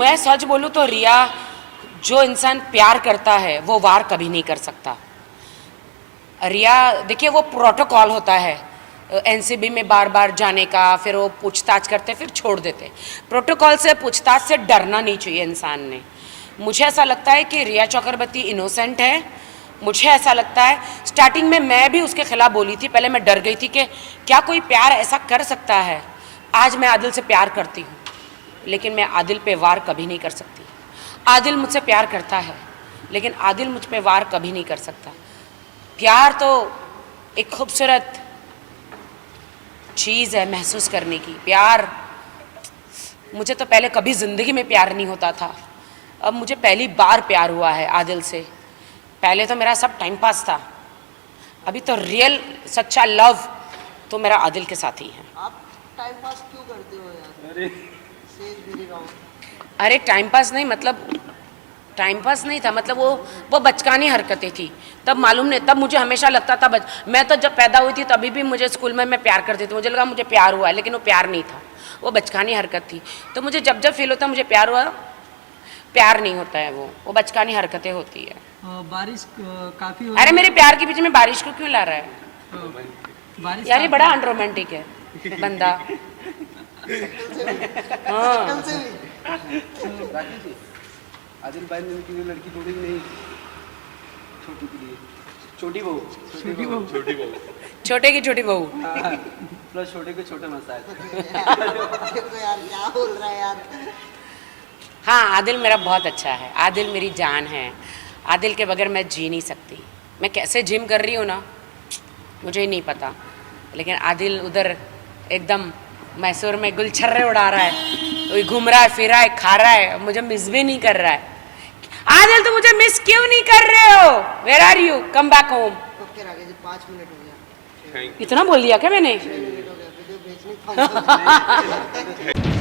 मैं सच बोलूँ तो रिया, जो इंसान प्यार करता है वो वार कभी नहीं कर सकता। रिया देखिए, वो प्रोटोकॉल होता है एनसीबी में बार बार जाने का, फिर वो पूछताछ करते फिर छोड़ देते। प्रोटोकॉल से, पूछताछ से डरना नहीं चाहिए इंसान ने। मुझे ऐसा लगता है कि रिया चक्रवर्ती इनोसेंट है। मुझे ऐसा लगता है, स्टार्टिंग में मैं भी उसके खिलाफ बोली थी, पहले मैं डर गई थी कि क्या कोई प्यार ऐसा कर सकता है। आज मैं आदिल से प्यार करती हूँ, लेकिन मैं आदिल पे वार कभी नहीं कर सकती। आदिल मुझसे प्यार करता है, लेकिन आदिल मुझ पे वार कभी नहीं कर सकता। प्यार तो एक खूबसूरत चीज़ है महसूस करने की। प्यार, मुझे तो पहले कभी ज़िंदगी में प्यार नहीं होता था, अब मुझे पहली बार प्यार हुआ है आदिल से। पहले तो मेरा सब टाइम पास था, अभी तो रियल सच्चा लव तो मेरा आदिल के साथ ही है। आप टाइम पास क्यों करते हो यार? अरे टाइम पास नहीं, मतलब टाइम पास नहीं था, मतलब वो बचकानी हरकतें थी। तब मालूम नहीं, तब मुझे हमेशा लगता था मैं तो जब पैदा हुई थी तभी भी मुझे स्कूल में मैं प्यार करती थी, मुझे लगा मुझे प्यार हुआ है, लेकिन वो प्यार नहीं था, वो बचकानी हरकत थी। तो मुझे जब जब फील होता मुझे प्यार हुआ, प्यार नहीं होता है, वो बचकानी हरकतें होती है। बारिश काफी हो अरे मेरे प्यार के बीच में बारिश को क्यों ला रहा है बारिश यार? ये बड़ा अनरोमांटिक है बंदा। हाँ, आदिल भाई ने की लड़की ढूंढी नहीं, छोटी के लिए, छोटी बहू, छोटे की छोटी बहू। प्लस छोटे को छोटा मसाज। यार क्या बोल रहा है यार? हाँ, आदिल मेरा बहुत अच्छा है, आदिल मेरी जान है। आदिल के बगैर मैं जी नहीं सकती। मैं कैसे जिम कर रही हूँ ना, मुझे ही नहीं पता, लेकिन आदिल उधर एकदम मैसूर में गुलछर्रे उड़ा रहा है, वही घूम रहा है, फिर रहा है, खा रहा है, मुझे मिस भी नहीं कर रहा है। आदिल तुम मुझे मिस क्यों नहीं कर रहे हो? Where are you? Come back home. Okay Rakesh ji, 5 minute हो गया। इतना बोल दिया क्या मैंने? 6 मिनट हो गया, वीडियो भेजनी था।